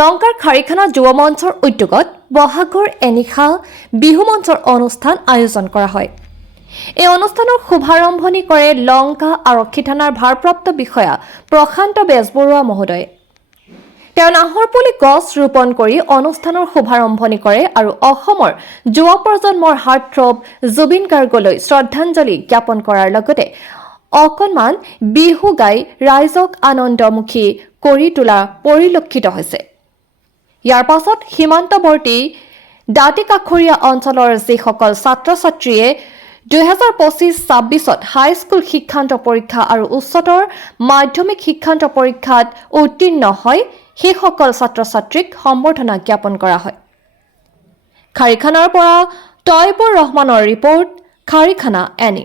লংকাৰ খাৰিখানা যুৱ মঞ্চৰ উদ্যোগত বহাগৰ এনিশা বিহু মঞ্চৰ অনুষ্ঠান আয়োজন কৰা হয়। এই অনুষ্ঠানৰ শুভাৰম্ভণি কৰে লংকা আৰক্ষী থানাৰ ভাৰপ্ৰাপ্ত বিষয়া প্ৰশান্ত বেজবৰুৱা মহোদয়ে। তেওঁ নাহৰপুলি গছ ৰোপণ কৰি অনুষ্ঠানৰ শুভাৰম্ভণি কৰে আৰু অসমৰ যুৱ প্ৰজন্মৰ হাৰ্টথ্ৰব জুবিন গাৰ্গলৈ শ্ৰদ্ধাঞ্জলি জ্ঞাপন কৰাৰ লগতে অকণমান বিহু গাই ৰাইজক আনন্দমুখী কৰি তোলা পৰিলক্ষিত হৈছে। ইয়াৰ পাছত সীমান্তৱৰ্তী দাঁতিকাষৰীয়া অঞ্চলৰ যিসকল ছাত্ৰ ছাত্ৰীয়ে 2025-26ত হাইস্কুল শিক্ষান্ত পৰীক্ষা আৰু উচ্চতৰ মাধ্যমিক শিক্ষান্ত পৰীক্ষাত উত্তীৰ্ণ হয় সেইসকল ছাত্ৰ ছাত্ৰীক সম্বৰ্ধনা জ্ঞাপন কৰা হয়। খাৰিখানাৰ পৰা তয়বুৰ ৰহমানৰ ৰিপৰ্ট, খাৰিখানা এনি।